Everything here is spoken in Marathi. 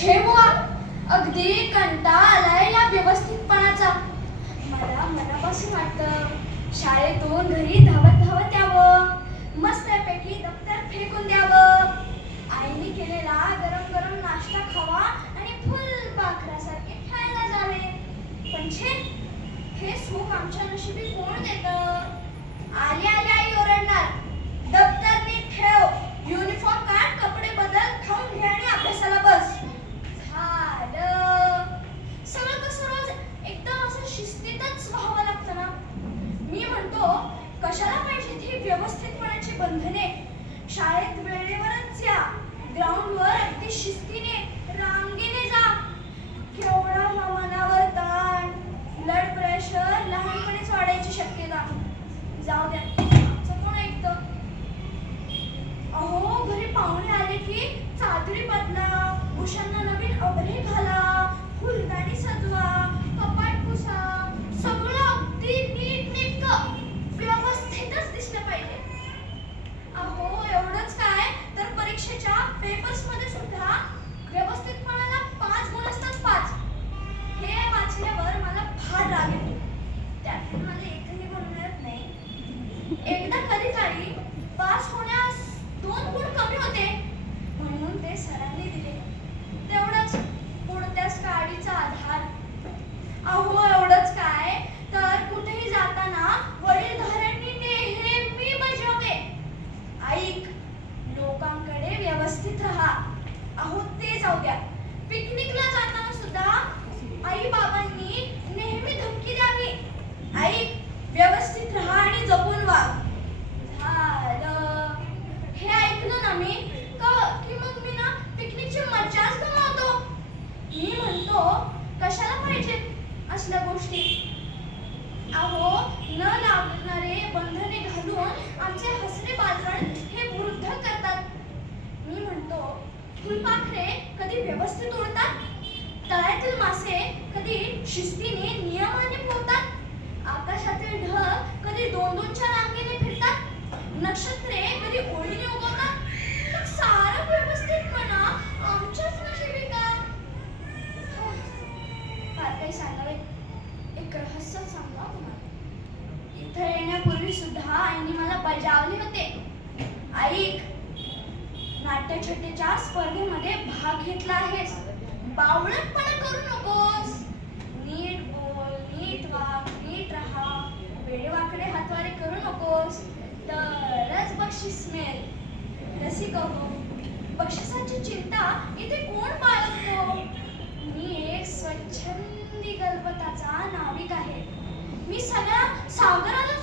छेमुआ अगदी कंटा आलाय या व्यवस्थितपणाचा. मला मनापासून वाटतं शाळेतून घरी धावत धावत यावं. मस्तपैकी दप्तर फेकून द्यावं. आईने केलेला गरम गरम नाश्ता खावा आणि फुल पाखरासारखे खायला जावे. पण छे हे सुख आमच्या नशिबी कोण देतं? कशाला पाहिजे ती व्यवस्थितपणाची बंधने? शाळेत वेळेवरच या. ग्राउंडवर अगदी शिस्तीने. एकदा कधी काही पास होण्यास दोन गुण कमी होते. म्हणून ते सरांनी दिले तेवढंच पुढत्याच काडीचा आधार अहो एवढंच काय तर कुठेही जाताना वडीलधाऱ्यांनी नेहमी बजावले ऐक लोकांकडे व्यवस्थित राहा अहो ते जाऊ द्या पिकनिकला जाताना सुद्धा आई बाबांनी नेहमी धमकी द्यावी ऐक व्यवस्थित राहा आणि जपून वाग झालं हे ऐकलं ना मी क- की मग मी ना पिकनिकची मज्जाच गमावतो मी म्हणतो कशाला पाहिजे असल्या गोष्टी अहो न लागणारे बंधने घालून आमचे हसरे बालपण हे वृद्ध करतात. मी म्हणतो फुलपाखरे कधी व्यवस्थित उडतात? तळ्यातील मासे एक सांगा तुम्हाला. इथं येण्यापूर्वी सुद्धा आईने मला बजावले होते. ऐक नाट्यछटेच्या स्पर्धेमध्ये भाग घेतला आहेस. बावळटपणा करू नकोस. नीट बोल नीट वाग नीट राहा. वेडेवाकडे हातवारे करू नकोस. तरच बक्षीस मिळेल. रसिक हो बक्षिसाची चिंता इथे कोण बाळगतो? मी एक स्वच्छ भारताचा नाविक आहे. मी सगळ्या सागराला